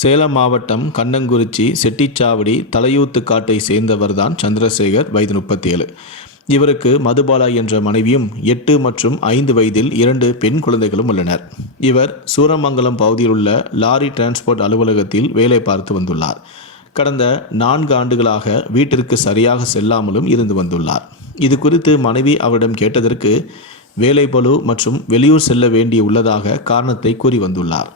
சேலம் மாவட்டம் கண்ணங்குறிச்சி செட்டிச்சாவடி தலையூத்து காட்டை சேர்ந்தவர்தான் சந்திரசேகர் வயது முப்பத்தி ஏழு இவருக்கு மதுபாலா என்ற மனைவியும் எட்டு மற்றும் ஐந்து வயதில் இரண்டு பெண் குழந்தைகளும் உள்ளனர். இவர் சூரமங்கலம் பகுதியில் உள்ள லாரி டிரான்ஸ்போர்ட் அலுவலகத்தில் வேலை பார்த்து வந்துள்ளார். கடந்த நான்கு ஆண்டுகளாக வீட்டிற்கு சரியாக செல்லாமலும் இருந்து வந்துள்ளார். இது குறித்து மனைவி அவரிடம் கேட்டதற்கு வேலைப்பளு மற்றும் வெளியூர் செல்ல வேண்டி உள்ளதாக காரணத்தை கூறி வந்துள்ளார்.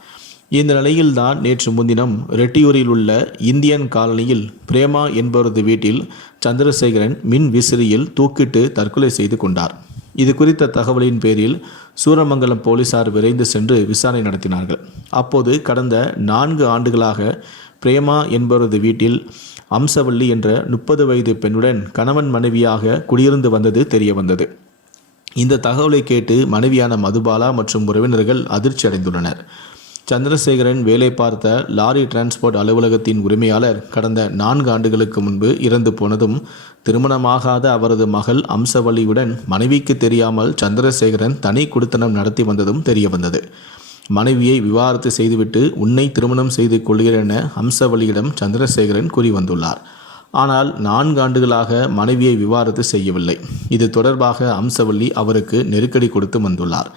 இந்த நிலையில்தான் நேற்று முன்தினம் ரெட்டியூரில் உள்ள இந்தியன் காலனியில் பிரேமா என்பவரது வீட்டில் சந்திரசேகரன் மின் விசிறியில் தூக்கிட்டு தற்கொலை செய்து கொண்டார். இது குறித்த தகவலின் பேரில் சூரமங்கலம் போலீசார் விரைந்து சென்று விசாரணை நடத்தினார்கள். அப்போது கடந்த நான்கு ஆண்டுகளாக பிரேமா என்பவரது வீட்டில் அம்சவள்ளி என்ற முப்பது வயது பெண்ணுடன் கணவன் மனைவியாக குடியிருந்து வந்தது தெரிய வந்தது இந்த தகவலை கேட்டு மனைவியான மதுபாலா மற்றும் உறவினர்கள் அதிர்ச்சி அடைந்துள்ளனர் சந்திரசேகரன் வேலை பார்த்த லாரி டிரான்ஸ்போர்ட் அலுவலகத்தின் உரிமையாளர் கடந்த நான்கு ஆண்டுகளுக்கு முன்பு இறந்து போனதும் திருமணமாகாத அவரது மகள் அம்சவல்லியுடன் மனைவிக்கு தெரியாமல் சந்திரசேகரன் தனி குடித்தனம் நடத்தி வந்ததும் தெரியவந்தது. மனைவியை விவாகரத்து செய்துவிட்டு உன்னை திருமணம் செய்து கொள்கிறேன் என அம்சவல்லியிடம் சந்திரசேகரன் கூறி வந்துள்ளார். ஆனால் நான்கு ஆண்டுகளாக மனைவியை விவாகரத்து செய்யவில்லை. இது தொடர்பாக அம்சவல்லி அவருக்கு நெருக்கடி கொடுத்து வந்துள்ளார்.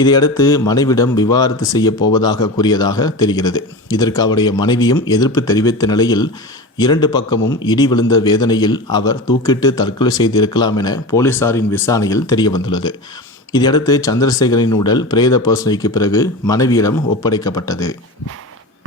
இதையடுத்து மனைவிடம் விவாகரத்து செய்ய போவதாக கூறியதாக தெரிகிறது. இதற்கு அவருடைய மனைவியும் எதிர்ப்பு தெரிவித்த நிலையில் இரண்டு பக்கமும் இடி விழுந்த வேதனையில் அவர் தூக்கிட்டு தற்கொலை செய்திருக்கலாம் என போலீசாரின் விசாரணையில் தெரிய வந்துள்ளது இதையடுத்து சந்திரசேகரின் உடல் பிரேத பரிசோதனைக்கு பிறகு மனைவியிடம் ஒப்படைக்கப்பட்டது.